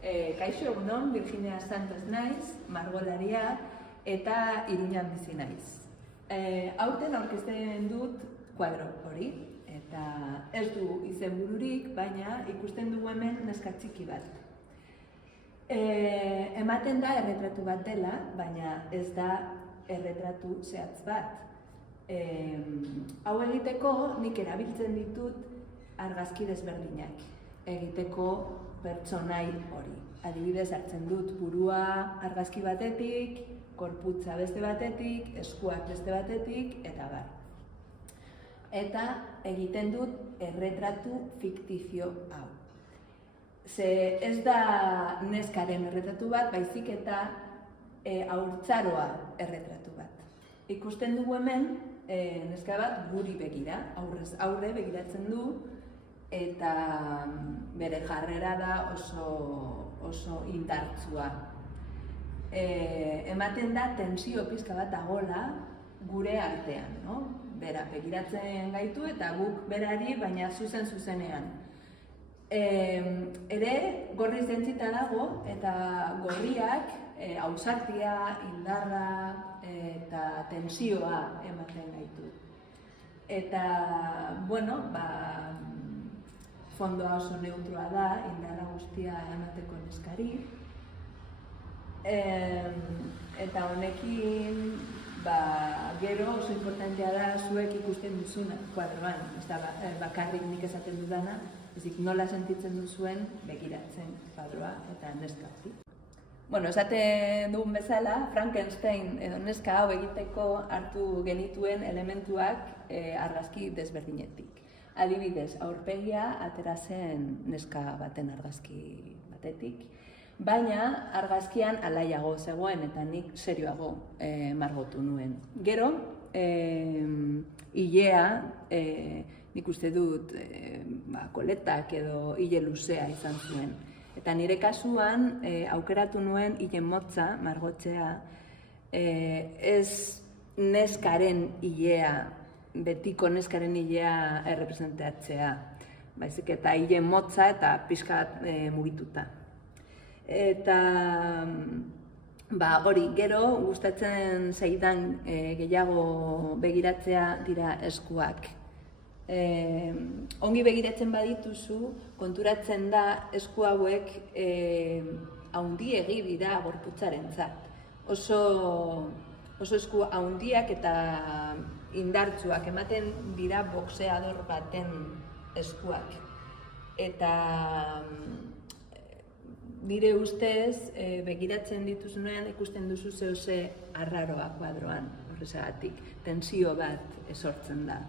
Kaixo egunon, Virginia Santos naiz, margolaria eta Iruñan bizi naiz. Aurten aurkezten dut kuadro hori, eta ez du izenbururik, baina ikusten dugu hemen neska txiki bat. Ematen da erretratu bat dela, baina ez da erretratu zehatz bat. Hau egiteko nik erabiltzen ditut argazki desberdinak egiteko pertsonai hori. Adibidez hartzen dut burua argazki batetik, gorputza beste batetik, eskuak beste batetik, eta bar. Eta egiten dut erretratu fiktizio hau. Ze ez da neskaren erretratu bat, baizik eta haurtzaroa erretratu bat. Ikusten dugu hemen, neska bat guri begira, aurrez aurre begiratzen du, eta bere jarrera da oso indartsua. Ematen da tensio pixka bat dagoela gure artean, no? Bera begiratzen gaitu eta guk berari, baina zuzenean. Ere gorriz jantzita dago eta gorriak ausartia, indarra eta tensioa ematen gaitu. Eta, bueno, fondoa oso neutroa da, indarra guztia emateko neskari. Eta honekin, gero oso importantea da zuek ikusten duzuna kuadroan. Ez da bakarrik nik esaten dudana, ezik nola sentitzen duzuen begiratzen kuadroa eta neska hori. Bueno, esaten dugun bezala, Frankenstein edo neska hau egiteko hartu genituen elementuak argazki desberdinetik. Adibidez, aurpegia atera zen neska baten argazki batetik, baina argazkian alaiago zegoen eta nik serioago margotu nuen. Gero, ilea, nik uste dut koletak edo ile luzea izan zuen. Eta nire kasuan aukeratu nuen ile motza margotzea, ez neskaren ilea, betiko neskaren ilea errepresentatzea, baizik eta ile motza eta pixkat mugituta. Eta hori, gero gustatzen zaidan gehiago begiratzea dira eskuak. Ongi begiratzen badituzu, konturatzen da esku hauek haundiegi dira gorputzarentzat. Oso esku haundiak eta indartsuak ematen dira boxeador baten eskuak. Eta nire ustez, begiratzen dituzunean ikusten duzu zehose arraroa kuadroan, horrezagatik, tensio bat esortzen da.